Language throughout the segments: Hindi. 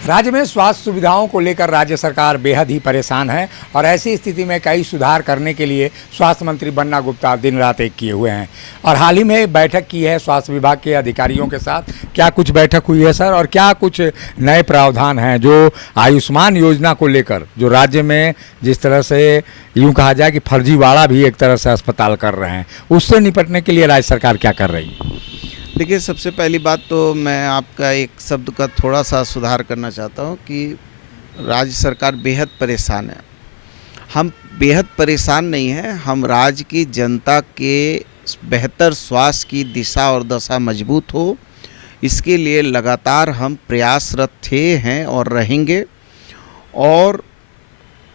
राज्य में स्वास्थ्य सुविधाओं को लेकर राज्य सरकार बेहद ही परेशान है और ऐसी स्थिति में कई सुधार करने के लिए स्वास्थ्य मंत्री बन्ना गुप्ता दिन रात एक किए हुए हैं और हाल ही में बैठक की है स्वास्थ्य विभाग के अधिकारियों के साथ। क्या कुछ बैठक हुई है सर, और क्या कुछ नए प्रावधान हैं जो आयुष्मान योजना को लेकर, जो राज्य में जिस तरह से यूँ कहा जाए कि फर्जीवाड़ा भी एक तरह से अस्पताल कर रहे हैं, उससे निपटने के लिए राज्य सरकार क्या कर रही है? देखिए, सबसे पहली बात तो मैं आपका एक शब्द का थोड़ा सा सुधार करना चाहता हूँ कि राज्य सरकार बेहद परेशान है। हम बेहद परेशान नहीं हैं, हम राज्य की जनता के बेहतर स्वास्थ्य की दिशा और दशा मजबूत हो, इसके लिए लगातार हम प्रयासरत थे, हैं और रहेंगे। और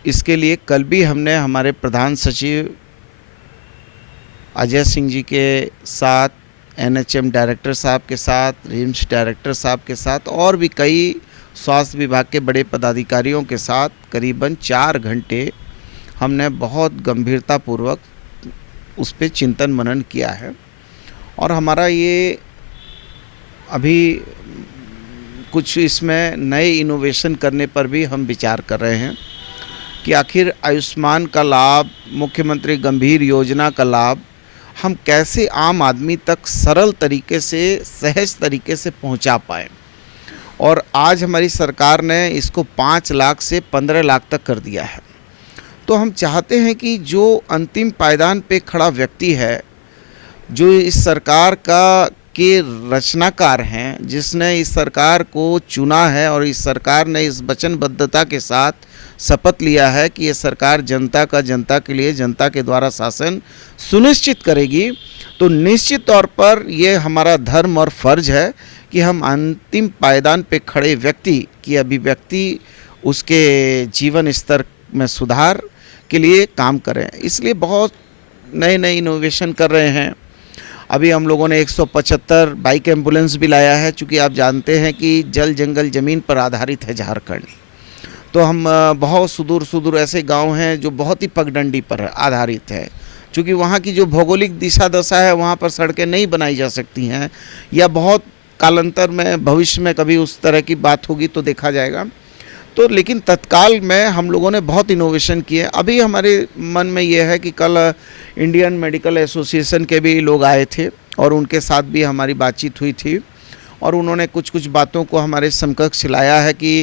इसके लिए कल भी हमने हमारे प्रधान सचिव अजय सिंह जी के साथ, एनएचएम डायरेक्टर साहब के साथ, रिम्स डायरेक्टर साहब के साथ और भी कई स्वास्थ्य विभाग के बड़े पदाधिकारियों के साथ करीबन 4 घंटे हमने बहुत गंभीरतापूर्वक उस पर चिंतन मनन किया है। और हमारा ये अभी कुछ इसमें नए इनोवेशन करने पर भी हम विचार कर रहे हैं कि आखिर आयुष्मान का लाभ, मुख्यमंत्री गंभीर योजना का लाभ हम कैसे आम आदमी तक सरल तरीके से, सहज तरीके से पहुंचा पाएँ। और आज हमारी सरकार ने इसको 5 लाख से 15 लाख तक कर दिया है। तो हम चाहते हैं कि जो अंतिम पायदान पे खड़ा व्यक्ति है, जो इस सरकार के रचनाकार हैं, जिसने इस सरकार को चुना है और इस सरकार ने इस वचनबद्धता के साथ शपथ लिया है कि ये सरकार जनता के लिए, जनता के द्वारा शासन सुनिश्चित करेगी, तो निश्चित तौर पर ये हमारा धर्म और फर्ज है कि हम अंतिम पायदान पे खड़े व्यक्ति की अभिव्यक्ति, उसके जीवन स्तर में सुधार के लिए काम करें। इसलिए बहुत नए इनोवेशन कर रहे हैं। अभी हम लोगों ने 175 बाइक एम्बुलेंस भी लाया है, चूँकि आप जानते हैं कि जल जंगल ज़मीन पर आधारित है झारखंड। तो हम बहुत सुदूर ऐसे गांव हैं जो बहुत ही पगडंडी पर आधारित है, क्योंकि वहाँ की जो भौगोलिक दिशा दशा है, वहाँ पर सड़कें नहीं बनाई जा सकती हैं, या बहुत कालांतर में भविष्य में कभी उस तरह की बात होगी तो देखा जाएगा। तो लेकिन तत्काल में हम लोगों ने बहुत इनोवेशन किए। अभी हमारे मन में ये है कि कल इंडियन मेडिकल एसोसिएशन के भी लोग आए थे और उनके साथ भी हमारी बातचीत हुई थी और उन्होंने कुछ बातों को हमारे समकक्ष लाया है कि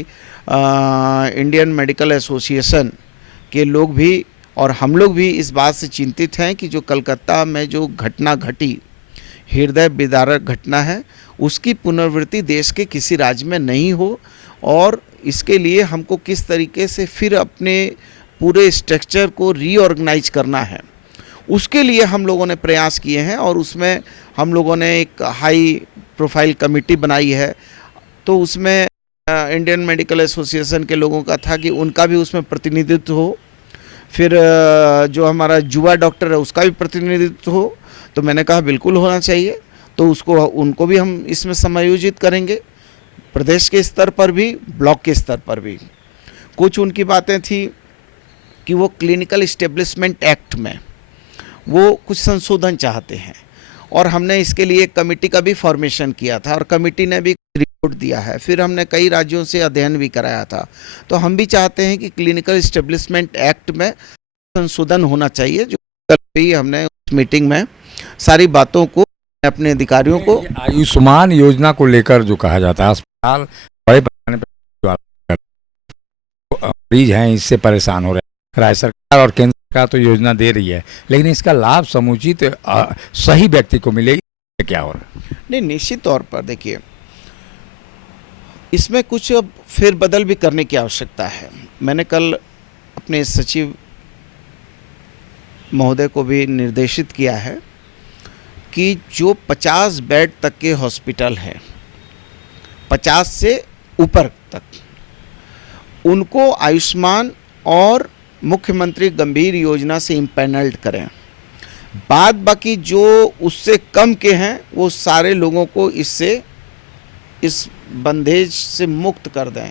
इंडियन मेडिकल एसोसिएशन के लोग भी और हम लोग भी इस बात से चिंतित हैं कि जो कलकत्ता में जो घटना घटी, हृदय विदारक घटना है, उसकी पुनरावृत्ति देश के किसी राज्य में नहीं हो। और इसके लिए हमको किस तरीके से फिर अपने पूरे स्ट्रक्चर को रीऑर्गेनाइज करना है, उसके लिए हम लोगों ने प्रयास किए हैं। और उसमें हम लोगों ने एक हाई प्रोफाइल कमेटी बनाई है। तो उसमें इंडियन मेडिकल एसोसिएशन के लोगों का था कि उनका भी उसमें प्रतिनिधित्व हो, फिर जो हमारा युवा डॉक्टर है उसका भी प्रतिनिधित्व हो। तो मैंने कहा बिल्कुल होना चाहिए, तो उनको भी हम इसमें समायोजित करेंगे, प्रदेश के स्तर पर भी, ब्लॉक के स्तर पर भी। कुछ उनकी बातें थी कि वो क्लिनिकल इस्टेब्लिशमेंट एक्ट में वो कुछ संशोधन चाहते हैं और हमने इसके लिए एक कमेटी का भी फॉर्मेशन किया था और कमेटी ने भी रिपोर्ट दिया है। फिर हमने कई राज्यों से अध्ययन भी कराया था। तो हम भी चाहते हैं कि क्लिनिकल इस्टेब्लिशमेंट एक्ट में संशोधन होना चाहिए, जो कल भी हमने उस मीटिंग में सारी बातों को अपने अधिकारियों को। आयुष्मान योजना को लेकर जो कहा जाता है, अस्पताल बड़े पैमाने पर मरीज हैं, इससे परेशान हो रहे हैं। राज्य सरकार और केंद्र सरकार तो योजना दे रही है, लेकिन इसका लाभ समुचित सही व्यक्ति को मिलेगी, क्या हो रहा है? नहीं, निश्चित तौर पर देखिए, इसमें कुछ फेरबदल भी करने की आवश्यकता है। मैंने कल अपने सचिव महोदय को भी निर्देशित किया है कि जो 50 बेड तक के हॉस्पिटल हैं, 50 से ऊपर तक, उनको आयुष्मान और मुख्यमंत्री गंभीर योजना से इम्पैनल्ड करें। बाद बाकी जो उससे कम के हैं, वो सारे लोगों को इस बंदेज से मुक्त कर दें।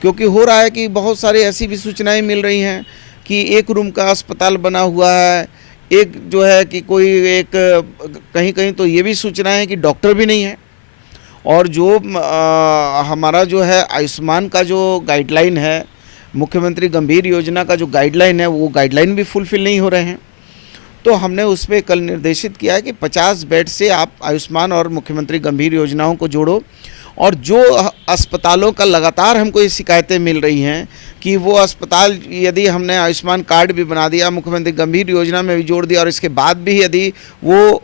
क्योंकि हो रहा है कि बहुत सारी ऐसी भी सूचनाएं मिल रही हैं कि 1 रूम का अस्पताल बना हुआ है, एक जो है कि कोई एक कहीं तो ये भी सूचना है कि डॉक्टर भी नहीं है। और जो हमारा जो है आयुष्मान का जो गाइडलाइन है, मुख्यमंत्री गंभीर योजना का जो गाइडलाइन है, वो गाइडलाइन भी फुलफिल नहीं हो रहे हैं। तो हमने उस पर कल निर्देशित किया है कि 50 बेड से आप आयुष्मान और मुख्यमंत्री गंभीर योजनाओं को जोड़ो। और जो अस्पतालों का लगातार हमको ये शिकायतें मिल रही हैं कि वो अस्पताल, यदि हमने आयुष्मान कार्ड भी बना दिया, मुख्यमंत्री गंभीर योजना में भी जोड़ दिया, और इसके बाद भी यदि वो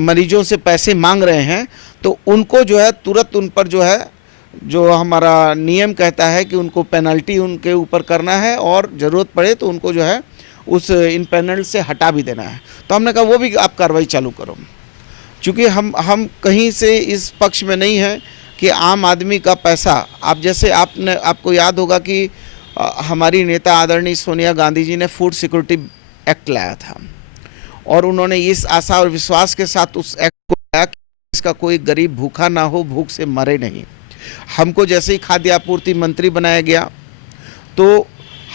मरीजों से पैसे मांग रहे हैं, तो उनको जो है तुरंत उन पर जो है, जो हमारा नियम कहता है कि उनको पेनल्टी उनके ऊपर करना है, और ज़रूरत पड़े तो उनको जो है उस इन पैनल से हटा भी देना है। तो हमने कहा वो भी आप कार्रवाई चालू करो, क्योंकि हम कहीं से इस पक्ष में नहीं हैं कि आम आदमी का पैसा, आप जैसे आपको याद होगा कि हमारी नेता आदरणीय सोनिया गांधी जी ने फूड सिक्योरिटी एक्ट लाया था, और उन्होंने इस आशा और विश्वास के साथ उस एक्ट को लाया कि इसका कोई गरीब भूखा ना हो, भूख से मरे नहीं। हमको जैसे ही खाद्य आपूर्ति मंत्री बनाया गया, तो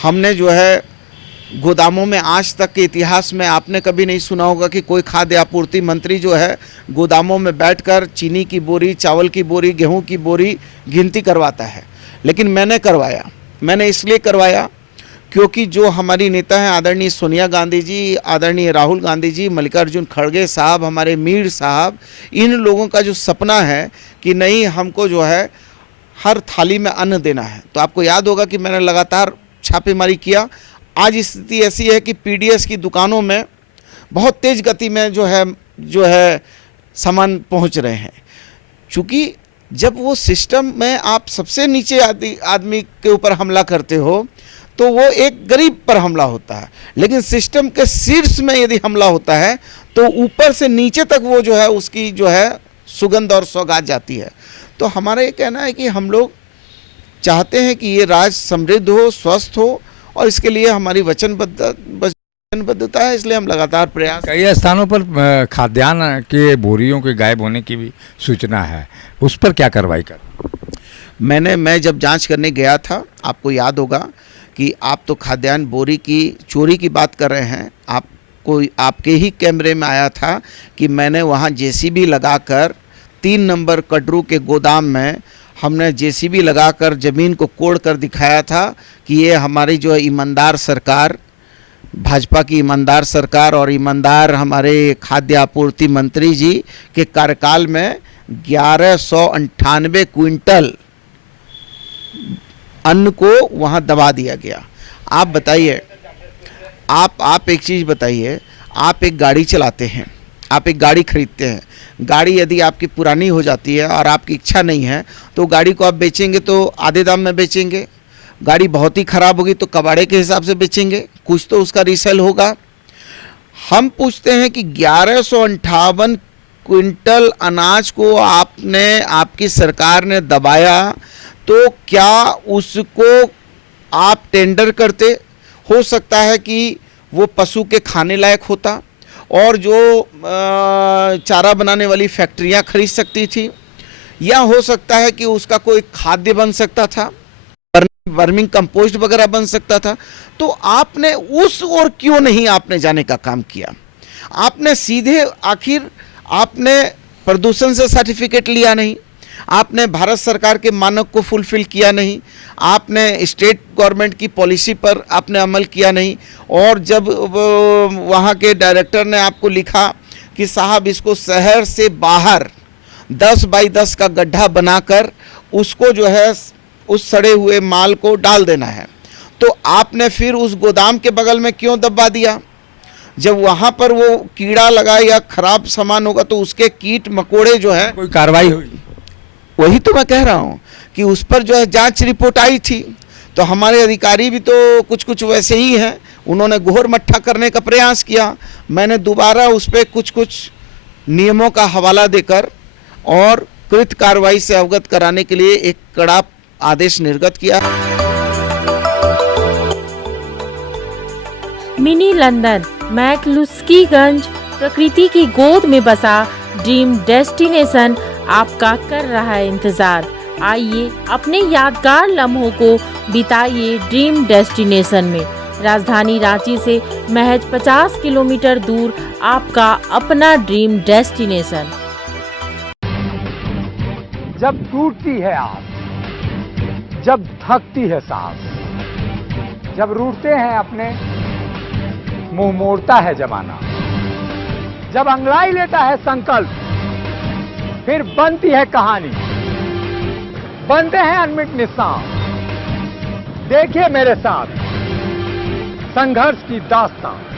हमने जो है गोदामों में, आज तक के इतिहास में आपने कभी नहीं सुना होगा कि कोई खाद्य आपूर्ति मंत्री जो है गोदामों में बैठकर चीनी की बोरी, चावल की बोरी, गेहूं की बोरी गिनती करवाता है। लेकिन मैंने करवाया। मैंने इसलिए करवाया क्योंकि जो हमारी नेता हैं आदरणीय सोनिया गांधी जी, आदरणीय राहुल गांधी जी, मल्लिकार्जुन खड़गे साहब, हमारे मीर साहब, इन लोगों का जो सपना है कि नहीं, हमको जो है हर थाली में अन्न देना है। तो आपको याद होगा कि मैंने लगातार छापेमारी किया। आज स्थिति ऐसी है कि पीडीएस की दुकानों में बहुत तेज़ गति में जो है सामान पहुंच रहे हैं। चूँकि जब वो सिस्टम में आप सबसे नीचे आदमी के ऊपर हमला करते हो, तो वो एक गरीब पर हमला होता है, लेकिन सिस्टम के शीर्ष में यदि हमला होता है तो ऊपर से नीचे तक वो जो है उसकी जो है सुगंध और सौगात जाती है। तो हमारा ये कहना है कि हम लोग चाहते हैं कि ये राज्य समृद्ध हो, स्वस्थ हो, और इसके लिए हमारी वचनबद्धता है, इसलिए हम लगातार प्रयास। कई स्थानों पर खाद्यान्न के बोरियों के गायब होने की भी सूचना है, उस पर क्या कार्रवाई कर? मैं जब जांच करने गया था, आपको याद होगा कि आप तो खाद्यान्न बोरी की चोरी की बात कर रहे हैं, आपके ही कैमरे में आया था कि मैंने वहाँ जेसीबी लगाकर 3 नंबर कटरू के गोदाम में हमने जेसीबी लगाकर ज़मीन को कोड़ कर दिखाया था कि ये हमारी जो है ईमानदार सरकार, भाजपा की ईमानदार सरकार और ईमानदार हमारे खाद्य आपूर्ति मंत्री जी के कार्यकाल में 1198 क्विंटल अन्न को वहाँ दबा दिया गया। आप बताइए, आप एक चीज़ बताइए, आप एक गाड़ी चलाते हैं, आप एक गाड़ी खरीदते हैं, गाड़ी यदि आपकी पुरानी हो जाती है और आपकी इच्छा नहीं है तो गाड़ी को आप बेचेंगे तो आधे दाम में बेचेंगे, गाड़ी बहुत ही ख़राब होगी तो कबाड़े के हिसाब से बेचेंगे, कुछ तो उसका रीसेल होगा। हम पूछते हैं कि 1158 क्विंटल अनाज को आपकी सरकार ने दबाया, तो क्या उसको आप टेंडर करते? हो सकता है कि वो पशु के खाने लायक होता, और जो चारा बनाने वाली फैक्ट्रियां खरीद सकती थी, या हो सकता है कि उसका कोई खाद्य बन सकता था, वर्मिंग कंपोस्ट वगैरह बन सकता था। तो आपने उस ओर क्यों नहीं आपने जाने का काम किया? आपने सीधे, आखिर आपने प्रदूषण से सर्टिफिकेट लिया नहीं, आपने भारत सरकार के मानक को फुलफिल किया नहीं, आपने स्टेट गवर्नमेंट की पॉलिसी पर आपने अमल किया नहीं, और जब वहाँ के डायरेक्टर ने आपको लिखा कि साहब इसको शहर से बाहर 10 बाई 10 का गड्ढा बनाकर उसको जो है उस सड़े हुए माल को डाल देना है, तो आपने फिर उस गोदाम के बगल में क्यों दबा दिया? जब वहाँ पर वो कीड़ा लगा या खराब सामान होगा तो उसके कीट मकोड़े जो है, कोई कार्रवाई हुई? वही तो मैं कह रहा हूँ कि उस पर जो है जांच रिपोर्ट आई थी, तो हमारे अधिकारी भी तो कुछ वैसे ही हैं, उन्होंने घोर मट्ठा करने का प्रयास किया। मैंने दोबारा उस पर कुछ नियमों का हवाला देकर और कृत कार्रवाई से अवगत कराने के लिए एक कड़ा आदेश निर्गत किया। मिनी लंदन मैक्लुस्कीगंज प्रकृति की गोद में बसा ड्रीम डेस्टिनेशन आपका कर रहा है इंतजार। आइए अपने यादगार लम्हों को बिताइए ड्रीम डेस्टिनेशन में। राजधानी रांची से महज 50 किलोमीटर दूर आपका अपना ड्रीम डेस्टिनेशन। जब टूटती है आस, जब थकती है सांस, जब रूठते हैं अपने, मुंह मोड़ता है जमाना, जब अंगड़ाई लेता है संकल्प, फिर बनती है कहानी, बनते हैं अनमिट निशान। देखिए मेरे साथ संघर्ष की दास्तां।